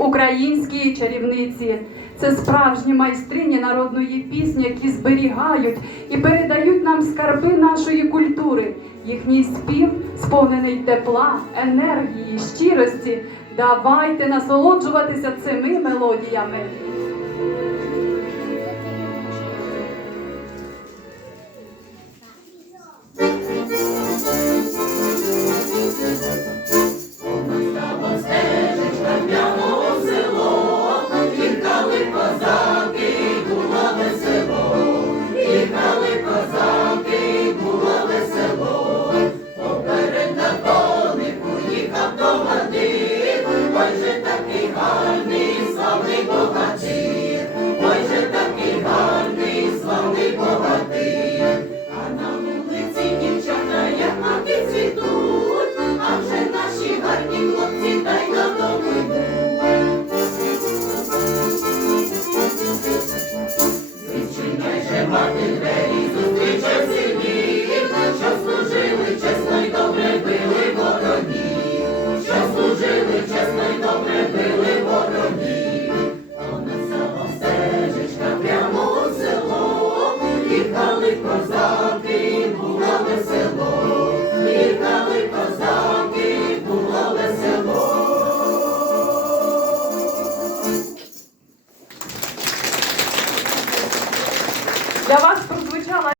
українські чарівниці. Це справжні майстрині народної пісні, які зберігають і передають нам скарби нашої культури. Їхній спів сповнений тепла, енергії, щирості. Давайте насолоджуватися цими мелодіями. coisa da Для вас прозвучала.